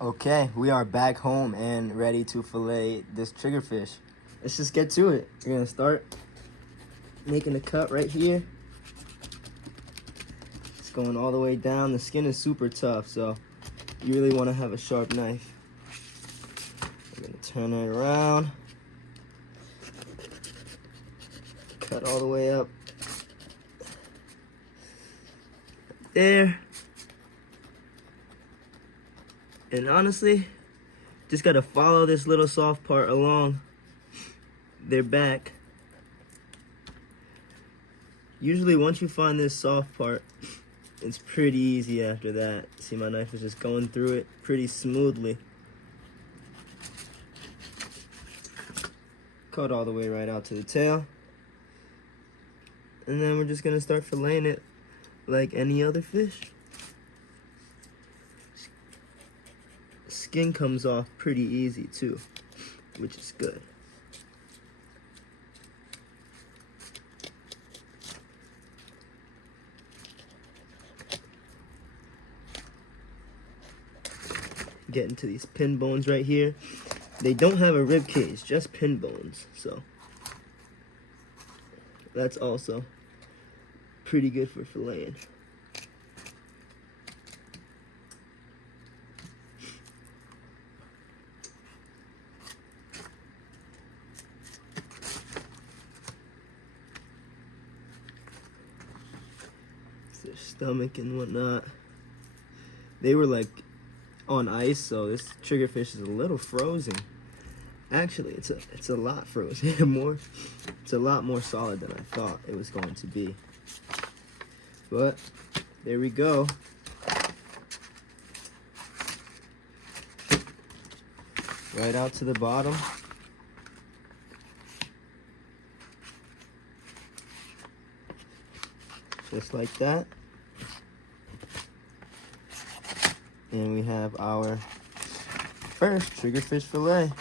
Okay, we are back home and ready to fillet this triggerfish. Let's just get to it. We're gonna start making a cut right here. It's going all the way down. The skin is super tough, so you really want to have a sharp knife. I'm gonna turn it around. Cut all the way up. There. And honestly, just gotta follow this little soft part along their back. Usually once you find this soft part, it's pretty easy after that. See, my knife is just going through it pretty smoothly. Cut all the way right out to the tail. And then we're just gonna start filleting it like any other fish. Skin comes off pretty easy too, which is good. Get into these pin bones right here. They don't have a rib cage, just pin bones, so that's also pretty good for filleting. Their stomach and whatnot. They were like on ice, so this triggerfish is a little frozen. Actually, it's a lot frozen. It's a lot more solid than I thought it was going to be. But there we go. Right out to the bottom. Just like that. And we have our first triggerfish fillet.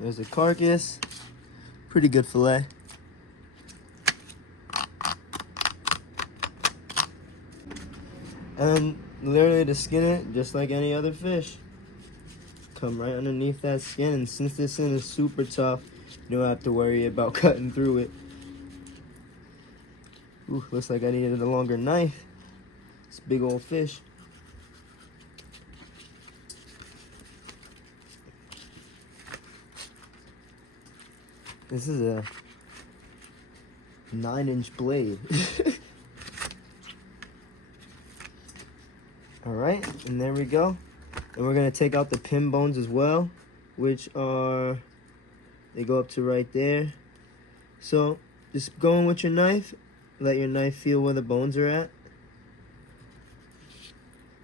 There's a carcass. Pretty good fillet. And literally to skin it, just like any other fish. Come right underneath that skin, and since this skin is super tough, you don't have to worry about cutting through it. Ooh, looks like I needed a longer knife. It's a big old fish. This is a 9-inch blade. Alright, and there we go. And we're going to take out the pin bones as well, which are, they go up to right there. So, just go in with your knife. Let your knife feel where the bones are at.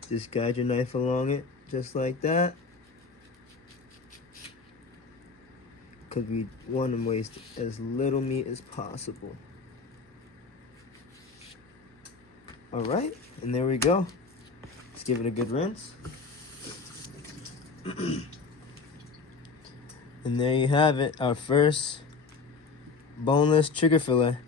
Just guide your knife along it, just like that. Because we want to waste as little meat as possible. Alright, and there we go. Let's give it a good rinse. And there you have it, our first boneless trigger fillet.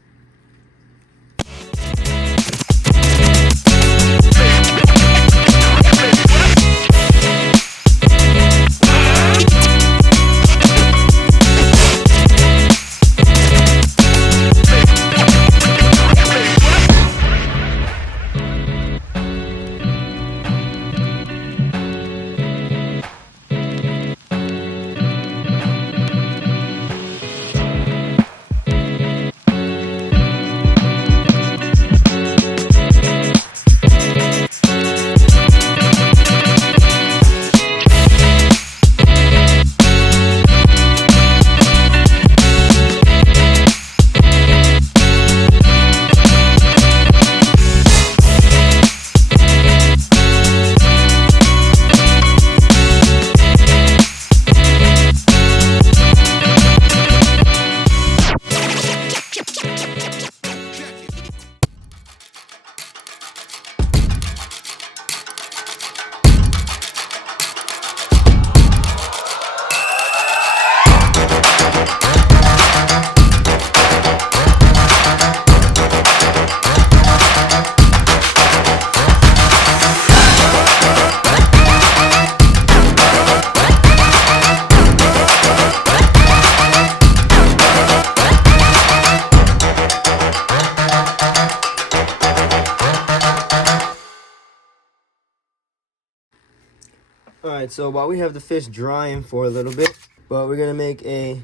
Alright, so while we have the fish drying for a little bit, but we're gonna make a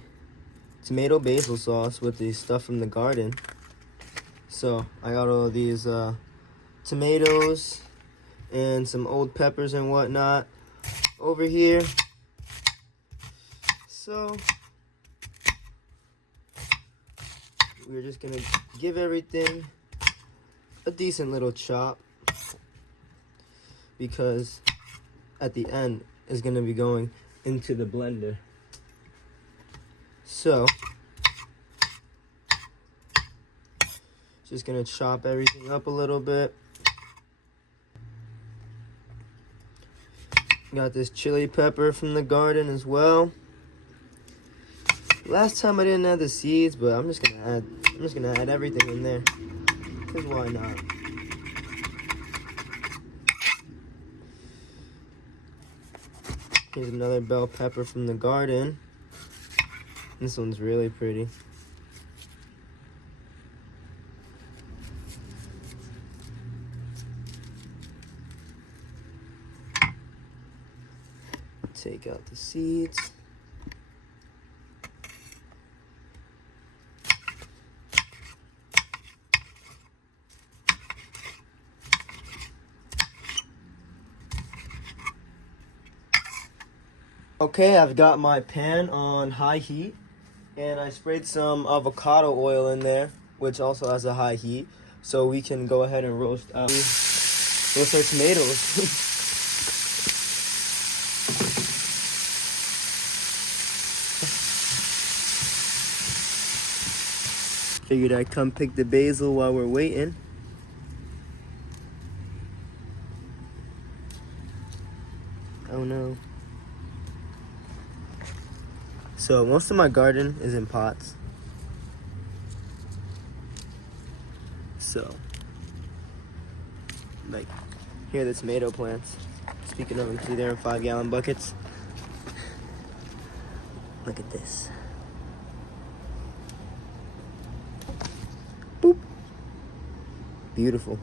tomato basil sauce with the stuff from the garden. So I got all these tomatoes and some old peppers and whatnot over here. So we're just gonna give everything a decent little chop, because at the end is gonna be going into the blender. So just gonna chop everything up a little bit. Got this chili pepper from the garden as well. Last time I didn't add the seeds, but I'm just gonna add everything in there. Cause why not? Here's another bell pepper from the garden. This one's really pretty. Take out the seeds. Okay, I've got my pan on high heat, and I sprayed some avocado oil in there, which also has a high heat, so we can go ahead and roast our tomatoes. Figured I'd come pick the basil while we're waiting. Oh no. So most of my garden is in pots. So, like, here are the tomato plants. Speaking of, see they're in 5-gallon buckets. Look at this. Boop. Beautiful.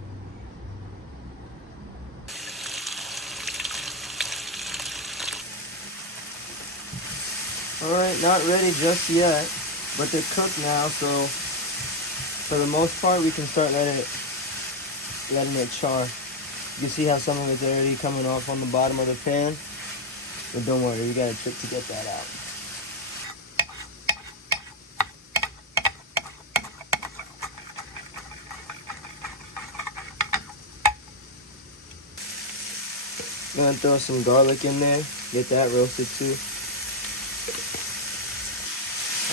Alright, not ready just yet, but they're cooked now, so for the most part we can start letting it char. You can see how some of it's already coming off on the bottom of the pan, but don't worry, we got a trick to get that out. I'm gonna throw some garlic in there, get that roasted too.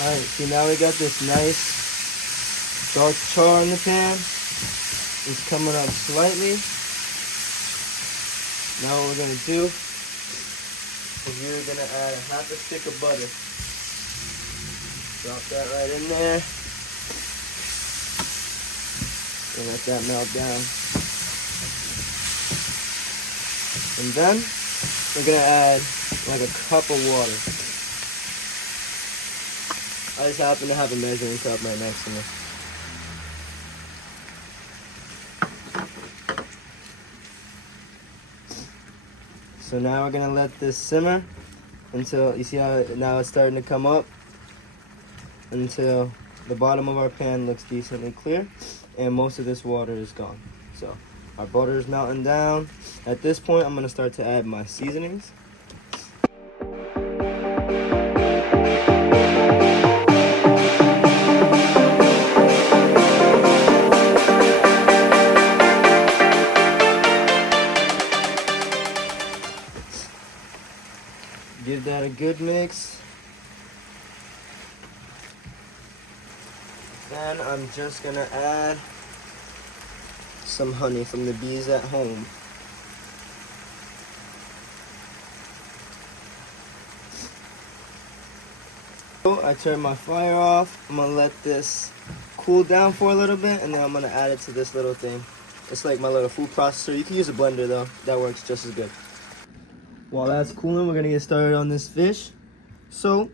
Alright, see now we got this nice dark char in the pan. It's coming up slightly. Now what we're gonna do is we're gonna add a half a stick of butter. Drop that right in there. And let that melt down. And then we're gonna add like a cup of water. I just happen to have a measuring cup right next to me. So now we're gonna let this simmer until, you see how now it's starting to come up, until the bottom of our pan looks decently clear and most of this water is gone. So our butter is melting down. At this point, I'm gonna start to add my seasonings. Give that a good mix. Then I'm just gonna add some honey from the bees at home. So I turn my fire off. I'm gonna let this cool down for a little bit, and then I'm gonna add it to this little thing. It's like my little food processor. You can use a blender though, that works just as good. While that's cooling, we're gonna get started on this fish. So,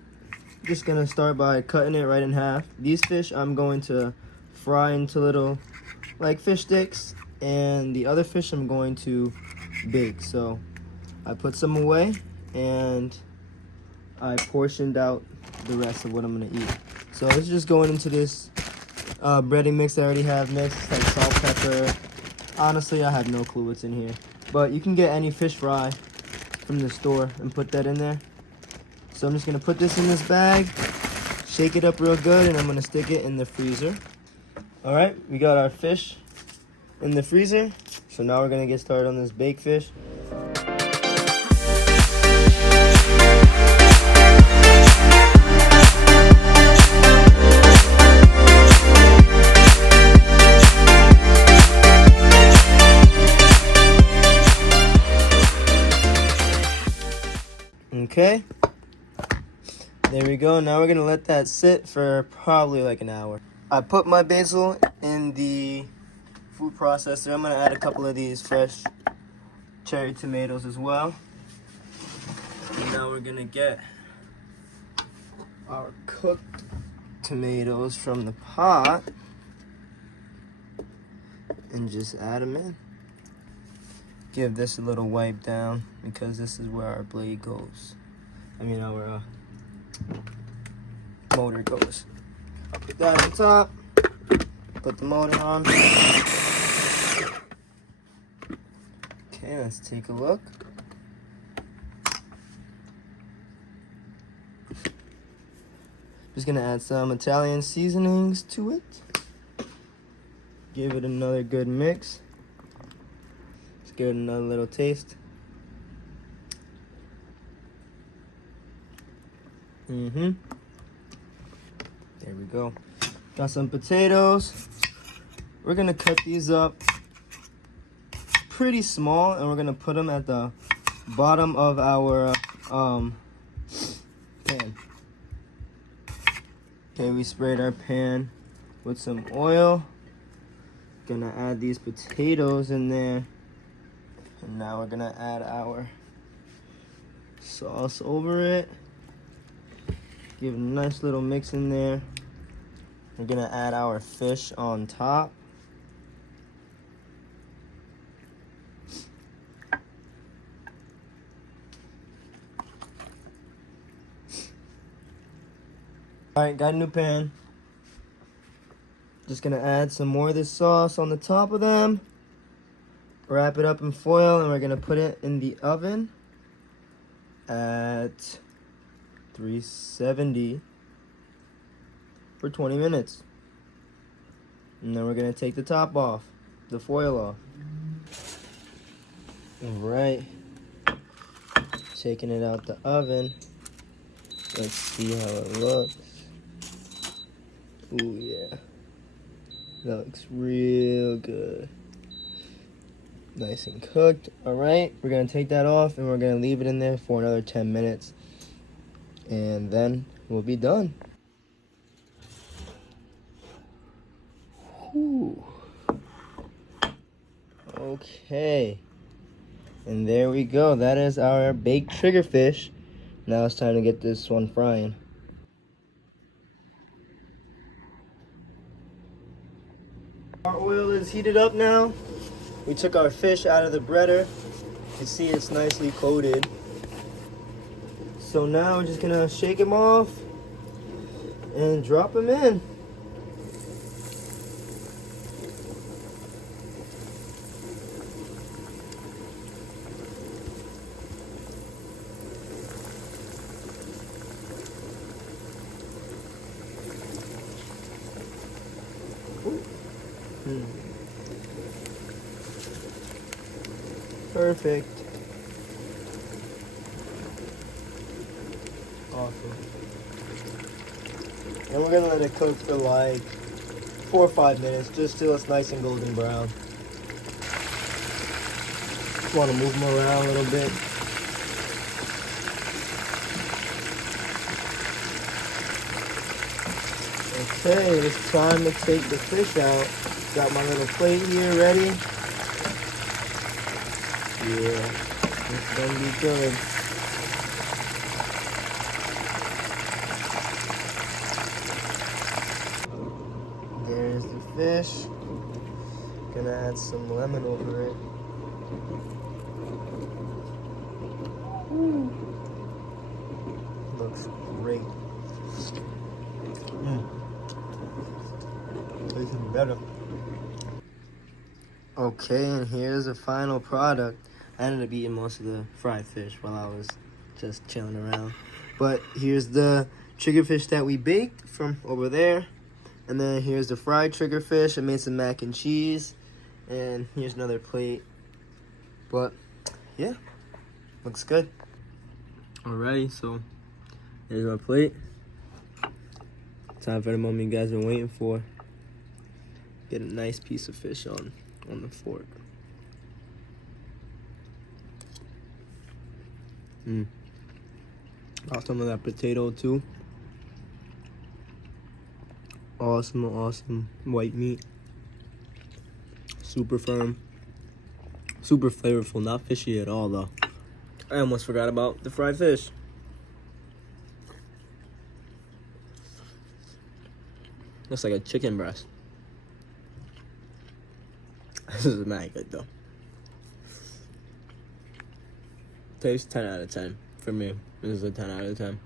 just gonna start by cutting it right in half. These fish I'm going to fry into little, like, fish sticks, and the other fish I'm going to bake. So, I put some away, and I portioned out the rest of what I'm gonna eat. So it's just going into this breading mix that I already have mixed, like salt, pepper. Honestly, I have no clue what's in here, but you can get any fish fry from the store and put that in there. So I'm just gonna put this in this bag, shake it up real good, and I'm gonna stick it in the freezer. All right, we got our fish in the freezer. So now we're gonna get started on this baked fish. Okay, there we go. Now we're gonna let that sit for probably like an hour. I put my basil in the food processor. I'm gonna add a couple of these fresh cherry tomatoes as well. And now we're gonna get our cooked tomatoes from the pot and just add them in. Give this a little wipe down because this is where our blade goes. I mean, our motor goes. Put that on top. Put the motor on. Okay, let's take a look. Just gonna add some Italian seasonings to it. Give it another good mix. Let's give it another little taste. There we go. Got some potatoes. We're gonna cut these up pretty small, and we're gonna put them at the bottom of our pan. Okay, we sprayed our pan with some oil. Gonna add these potatoes in there, and now we're gonna add our sauce over it. Give a nice little mix in there. We're gonna add our fish on top. All right, got a new pan. Just gonna add some more of this sauce on the top of them. Wrap it up in foil, and we're gonna put it in the oven at 370 for 20 minutes. And then we're gonna take the top off, the foil off. All right, taking it out the oven. Let's see how it looks. Ooh, yeah. That looks real good. Nice and cooked. All right, we're gonna take that off and we're gonna leave it in there for another 10 minutes. And then we'll be done. Whew. Okay. And there we go. That is our baked triggerfish. Now it's time to get this one frying. Our oil is heated up now. We took our fish out of the breader. You can see it's nicely coated. So now we're just gonna shake them off and drop them in. Perfect. Awesome. And we're gonna let it cook for like 4 or 5 minutes, just till it's nice and golden brown. Just want to move them around a little bit. Okay, it's time to take the fish out. Got my little plate here ready. Yeah, it's gonna be good. There's the fish. Gonna add some lemon over it. Looks great. Tastes even better. Okay, and here's the final product. I ended up eating most of the fried fish while I was just chilling around. But here's the triggerfish that we baked from over there. And then here's the fried triggerfish. I made some mac and cheese. And here's another plate. But, yeah, looks good. Alrighty, so here's my plate. Time for the moment you guys been waiting for. Get a nice piece of fish on the fork. Got some of that potato too. Awesome white meat. Super firm. Super flavorful, not fishy at all though. I almost forgot about the fried fish. Looks like a chicken breast. This is mad good though. Tastes 10 out of 10 for me. This is a 10 out of 10.